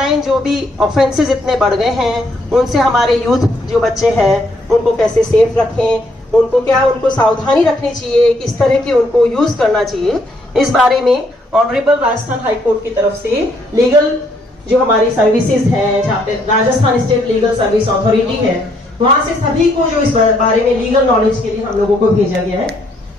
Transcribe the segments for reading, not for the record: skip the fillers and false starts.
Online जो भी offences इतने बढ़ गए हैं, उनसे हमारे यूथ जो बच्चे हैं उनको कैसे सेफ रखें, उनको सावधानी रखनी चाहिए, किस तरह के उनको यूज करना चाहिए, इस बारे में ऑनरेबल राजस्थान हाई कोर्ट की तरफ से लीगल जो हमारी सर्विसेज हैं, जहाँ पे Rajasthan state legal service authority है, वहां से सभी को जो इस बारे में लीगल नॉलेज के लिए हम लोगों को भेजा गया है।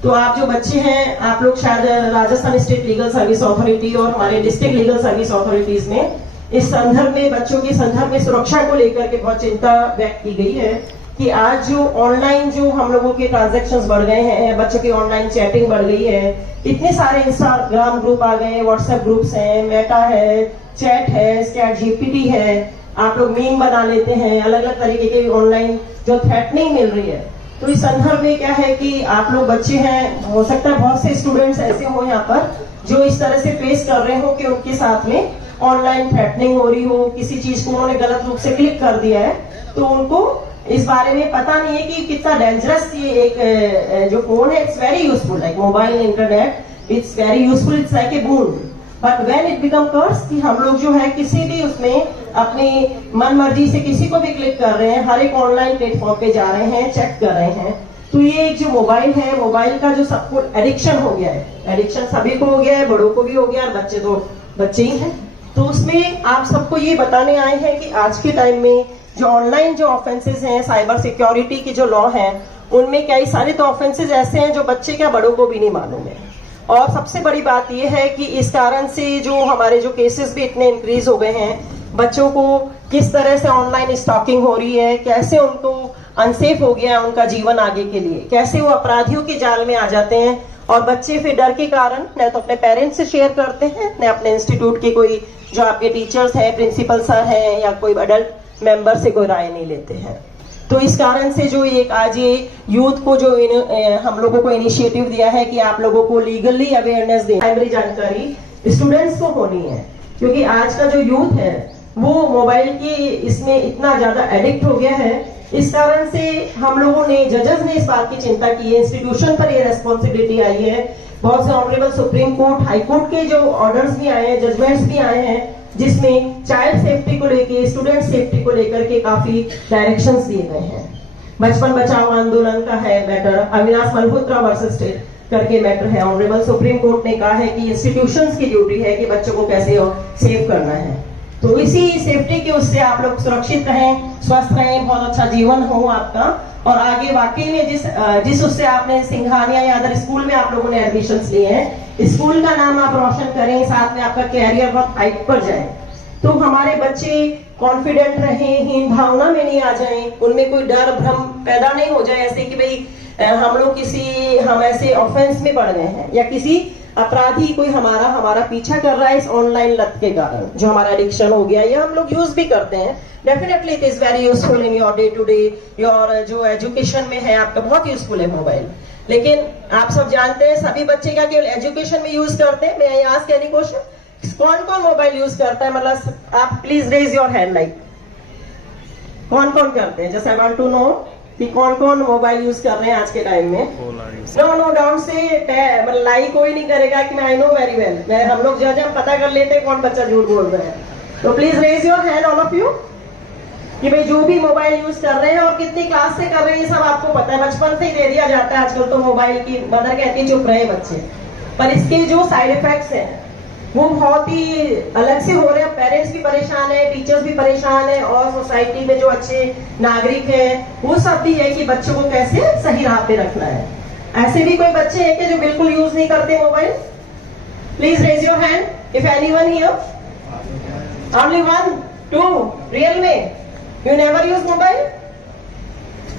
तो आप जो बच्चे हैं, आप लोग शायद Rajasthan state legal service authority और हमारे डिस्ट्रिक्ट लीगल सर्विस अथॉरिटीज में इस संदर्भ में, बच्चों के संदर्भ में सुरक्षा को लेकर के बहुत चिंता व्यक्त की गई है कि आज जो ऑनलाइन जो हम लोगों के ट्रांजैक्शंस बढ़ गए हैं, बच्चों की ऑनलाइन चैटिंग बढ़ गई है, इतने सारे इंस्टाग्राम ग्रुप आ गए हैं, व्हाट्सएप ग्रुप्स हैं, मेटा है, चैट है, चैट जीपीटी है, आप लोग मीम बना लेते हैं, अलग अलग तरीके के ऑनलाइन जो थ्रेटनिंग मिल रही है। तो इस संदर्भ में क्या है कि आप लोग बच्चे हैं, हो सकता है बहुत से स्टूडेंट्स ऐसे हो यहाँ पर जो इस तरह से फेस कर रहे हो कि उनके साथ में ऑनलाइन थ्रेटनिंग हो रही हो, किसी चीज को उन्होंने गलत रूप से क्लिक कर दिया है, तो उनको इस बारे में पता नहीं है कि कितना डेंजरस ये एक जो फोन है, it's very useful, like mobile internet, it's very useful, it's like a boon, but when it become curse, कि हम लोग जो है किसी भी उसमें अपनी मन मर्जी से किसी को भी क्लिक कर रहे हैं, हर एक ऑनलाइन प्लेटफॉर्म पे जा रहे हैं, चेक कर रहे हैं, तो ये एक जो मोबाइल है, मोबाइल का जो सबको एडिक्शन हो गया है, एडिक्शन सभी को हो गया है, बड़ों को भी हो गया, और बच्चे तो बच्चे ही हैं। तो उसमें आप सबको ये बताने आए हैं कि आज के टाइम में जो ऑनलाइन जो ऑफेंसेस हैं, साइबर सिक्योरिटी की जो लॉ है, उनमें कई सारे तो ऑफेंसेस ऐसे हैं जो बच्चे क्या बड़ों को भी नहीं मालूम है। और सबसे बड़ी बात यह है कि इस कारण से जो हमारे जो केसेस भी इतने इंक्रीज हो गए हैं, बच्चों को किस तरह से ऑनलाइन स्टॉकिंग हो रही है, कैसे उनको अनसेफ हो गया है उनका जीवन आगे के लिए, कैसे वो अपराधियों के जाल में आ जाते हैं, और बच्चे फिर डर के कारण न तो अपने पेरेंट्स से शेयर करते हैं, न अपने इंस्टीट्यूट के कोई जो आपके टीचर्स हैं, प्रिंसिपल सर हैं, या कोई अडल्ट मेंबर से कोई राय नहीं लेते हैं। तो इस कारण से जो एक आज ये यूथ को जो हम लोगों को इनिशिएटिव दिया है कि आप लोगों को लीगली अवेयरनेस दें, प्राइमरी जानकारी स्टूडेंट्स को होनी है, क्योंकि आज का जो यूथ है वो मोबाइल की इसमें इतना ज्यादा एडिक्ट हो गया है। इस कारण से हम लोगों ने, जजेस ने इस बात की चिंता की है, इंस्टीट्यूशन पर ये रेस्पॉन्सिबिलिटी आई है, बहुत से honourable supreme court, high court के जो ऑर्डर्स भी आए हैं, जजमेंट्स भी आए हैं, जिसमें चाइल्ड सेफ्टी को लेके, स्टूडेंट सेफ्टी को लेकर के काफी डायरेक्शंस दिए गए हैं। बचपन बचाओ आंदोलन का है matter, Avinash Malhotra versus state करके मैटर है, ऑनरेबल सुप्रीम कोर्ट ने कहा है कि इंस्टीट्यूशंस की ड्यूटी है कि बच्चों को कैसे सेव करना है। तो इसी सेफ्टी के उससे आप लोग सुरक्षित रहें, स्वस्थ रहें, बहुत अच्छा जीवन हो आपका, और आगे वाकई में जिस उससे आपने सिंघानिया या अदर स्कूल में आप लोगों ने एडमिशंस लिए हैं, स्कूल का नाम आप रोशन करें, साथ में आपका कैरियर बहुत हाइट पर जाए, तो हमारे बच्चे कॉन्फिडेंट रहें, हीन भावना में नहीं आ जाएं, उनमें कोई डर भ्रम पैदा नहीं हो जाए ऐसे कि भाई हम ऐसे ऑफेंस में पड़ गए हैं, या किसी अपराधी कोई हमारा पीछा कर रहा है इस ऑनलाइन लत के कारण, जो हमारा एडिक्शन हो गया, या हम लोग यूज भी करते हैं। Definitely it is very useful in your day to day, your जो एजुकेशन में है आपका बहुत यूजफुल है मोबाइल, लेकिन आप सब जानते हैं सभी बच्चे क्या केवल एजुकेशन में यूज करते हैं? मैं आस्क एनी क्वेश्चन, कौन कौन मोबाइल यूज करता है? मतलब आप please raise your hand, like कौन कौन करते हैं? Just I want to know कि कौन कौन मोबाइल यूज कर रहे हैं आज के टाइम में। नो डोंट से लाइक कोई नहीं करेगा कि मैं आई नो वेरी वेल, हम लोग जज हम पता कर लेते हैं कौन बच्चा झूठ बोल रहा है। तो please raise your hand all of you कि भाई जो भी मोबाइल यूज कर रहे हैं और कितनी क्लास से कर रहे हैं, ये सब आपको पता है, बचपन से ही दे दिया जाता है आजकल तो मोबाइल की, मदर कहती है चुप रहे बच्चे, पर इसके जो साइड इफेक्ट्स हैं वो बहुत ही अलग से हो रहे हैं। पेरेंट्स भी परेशान है, टीचर्स भी परेशान है, और सोसाइटी में जो अच्छे नागरिक हैं वो सब भी है कि बच्चों को कैसे सही राह पे रखना है। ऐसे भी कोई बच्चे हैं कि जो बिल्कुल यूज नहीं करते mobile? Please raise your hand if anyone here. Only 1 2 real में यू नेवर यूज मोबाइल?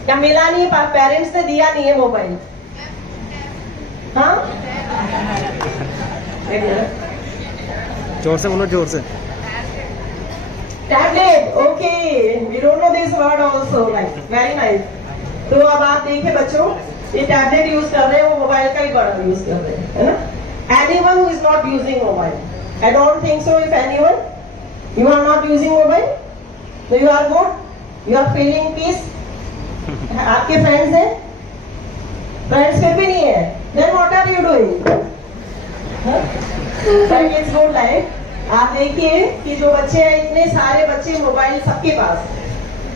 क्या मिला नहीं, पेरेंट्स ने दिया नहीं है मोबाइल? हाँ, जोर से बोलो, जोर से। Tablet, okay, we don't know this word also, like very nice. तो अब आप देखिए बच्चों, ये टैबलेट यूज कर रहे हैं, वो मोबाइल का ही बड़ा यूज कर रहे हैं, है ना? Anyone who is not using mobile, I don't think so, if anyone you are not using mobile, तो you are good, you are feeling peace. आपके फ्रेंड्स हैं? फ्रेंड्स फिर भी नहीं है, then what are you doing? It's good life. आप देखिए कि जो बच्चे हैं, इतने सारे बच्चे मोबाइल सबके पास है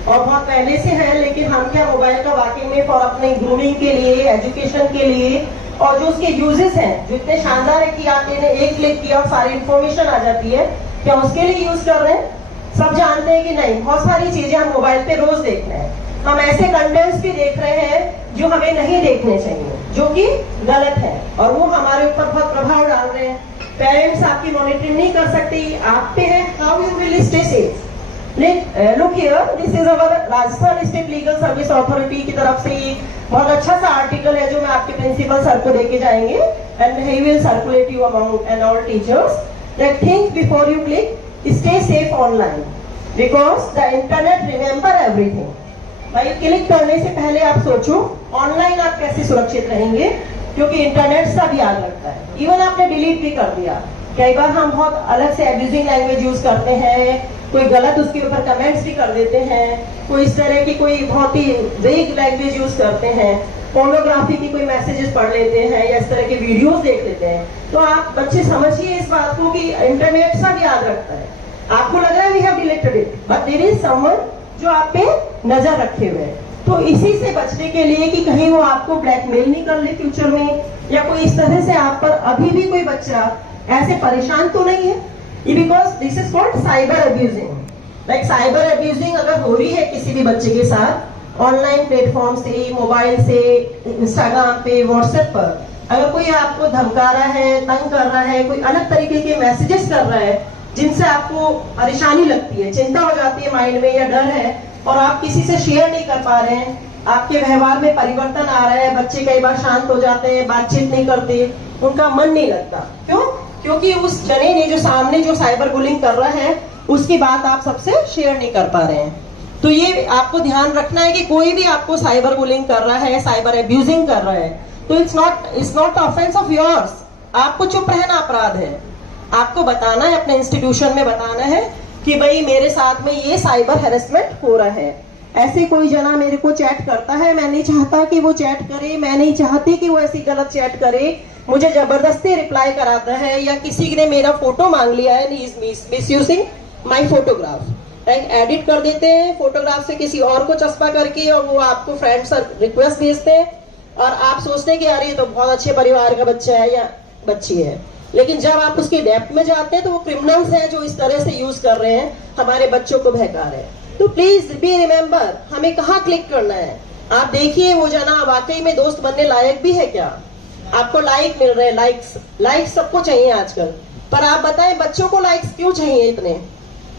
और बहुत पहले से है, लेकिन हम क्या मोबाइल का वाकई में फॉर अपने ग्रूमिंग के लिए, एजुकेशन के लिए, और जो उसके यूजेस हैं जो इतने शानदार है कि आप इन्हें एक क्लिक किया और सारी इंफॉर्मेशन आ जाती है, क्या उसके लिए यूज कर रहे हैं? सब जानते हैं कि नहीं। बहुत सारी चीजें हम मोबाइल पे रोज देख रहे हैं, हम ऐसे कंटेंट्स भी देख रहे हैं जो हमें नहीं देखने चाहिए, जो कि गलत है, और वो हमारे ऊपर बहुत प्रभाव डाल रहे हैं। पेरेंट्स आपकी मॉनिटरिंग नहीं कर सकते, आप पे है। How you will stay safe? Look here, this is our Rajasthan state legal service authority की तरफ से बहुत अच्छा सा आर्टिकल है जो मैं आपके प्रिंसिपल सर को देके जाएंगे, and he will circulate you among and all teachers that think before you click, stay safe online because the internet remember everything. भाई क्लिक करने से पहले आप सोचो ऑनलाइन आप कैसे सुरक्षित रहेंगे, क्योंकि इंटरनेट सब याद रखता है। इवन आपने डिलीट भी कर दिया, कई बार हम बहुत अलग से एब्यूजिंग लैंग्वेज यूज करते हैं, कोई गलत उसके ऊपर कमेंट्स भी कर देते हैं, कोई इस तरह की कोई बहुत ही वेग लैंग्वेज यूज करते हैं, पोर्नोग्राफी की कोई मैसेजेस पढ़ लेते हैं या इस तरह के वीडियोस देख लेते हैं। तो आप बच्चे समझिए इस बात को कि इंटरनेट सब याद रखता है। आपको लग रहा है we have deleted it, but there is someone जो आप पे नजर रखे हुए हैं। तो इसी से बचने के लिए कि कहीं वो आपको ब्लैकमेल नहीं कर ले फ्यूचर में, या कोई इस तरह से आप पर अभी भी कोई बच्चा ऐसे परेशान तो नहीं है, because this is called cyber abusing. Like cyber abusing अगर हो रही है किसी भी बच्चे के साथ ऑनलाइन प्लेटफॉर्म से, मोबाइल से, इंस्टाग्राम पे, व्हाट्सएप पर, अगर कोई आपको धमका रहा है, तंग कर रहा है, कोई अलग तरीके के मैसेजेस कर रहा है जिनसे आपको परेशानी लगती है, चिंता हो जाती है माइंड में या डर है, और आप किसी से शेयर नहीं कर पा रहे हैं, आपके व्यवहार में परिवर्तन आ रहा है, बच्चे कई बार शांत हो जाते हैं, बातचीत नहीं करते, उनका मन नहीं लगता। क्यों? क्योंकि उस जने ने जो सामने जो साइबर बुलिंग कर रहा है उसकी बात आप सबसे शेयर नहीं कर पा रहे हैं। तो ये आपको ध्यान रखना है कि कोई भी आपको साइबर बुलिंग कर रहा है, साइबर अब्यूजिंग कर रहा है, तो it's not offence of yours. आपको चुप रहना अपराध है, आपको बताना है, अपने इंस्टीट्यूशन में बताना है कि भाई मेरे साथ में ये साइबर हैरेसमेंट हो रहा है। ऐसे कोई जना मेरे को चैट करता है, मैं नहीं चाहता कि वो चैट करे, मैं नहीं चाहती कि वो ऐसी गलत चैट करे, मुझे जबरदस्ती रिप्लाई कराता है, या किसी ने मेरा फोटो मांग लिया है, misusing my photograph, right, edit कर देते हैं फोटोग्राफ से किसी और को चस्पा करके, और वो आपको फ्रेंड्स रिक्वेस्ट भेजते हैं, और आप सोचते हैं कि यार ये तो बहुत अच्छे परिवार का बच्चा है या बच्ची है, लेकिन जब आप उसकी डेप्थ में जाते हैं तो वो क्रिमिनल्स हैं जो इस तरह से यूज कर रहे हैं, हमारे बच्चों को बहका रहे हैं। तो प्लीज बी रिमेम्बर, हमें कहाँ क्लिक करना है। आप देखिए वो जना वाकई में दोस्त बनने लायक भी है क्या? आपको लाइक मिल रहे हैं, लाइक्स सबको चाहिए आजकल, पर आप बताएं बच्चों को लाइक्स क्यों चाहिए इतने?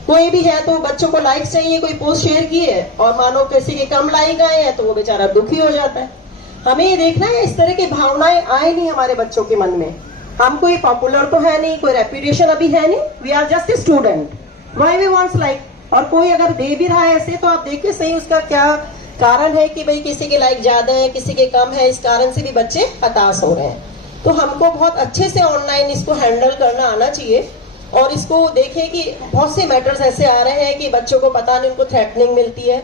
कोई भी है तो बच्चों को लाइक्स चाहिए, कोई पोस्ट शेयर की है और मानो किसी के कम लाइक आए हैं तो वो बेचारा दुखी हो जाता है। हमें ये देखना है इस तरह की भावनाएं आए नहीं हमारे बच्चों के मन में। हम कोई पॉपुलर तो है नहीं, कोई रेपुटेशन अभी है नहीं, we are just a student, why we wants like. और कोई अगर दे भी रहा है ऐसे तो आप देखिए सही उसका क्या कारण है कि भाई किसी के लाइक ज्यादा है, किसी के कम है, इस कारण से भी बच्चे हताश हो रहे हैं। तो हमको बहुत अच्छे से ऑनलाइन इसको हैंडल करना आना चाहिए, और इसको देखें कि बहुत से मैटर्स ऐसे आ रहे हैं कि बच्चों को पता नहीं, उनको थ्रेटनिंग मिलती है।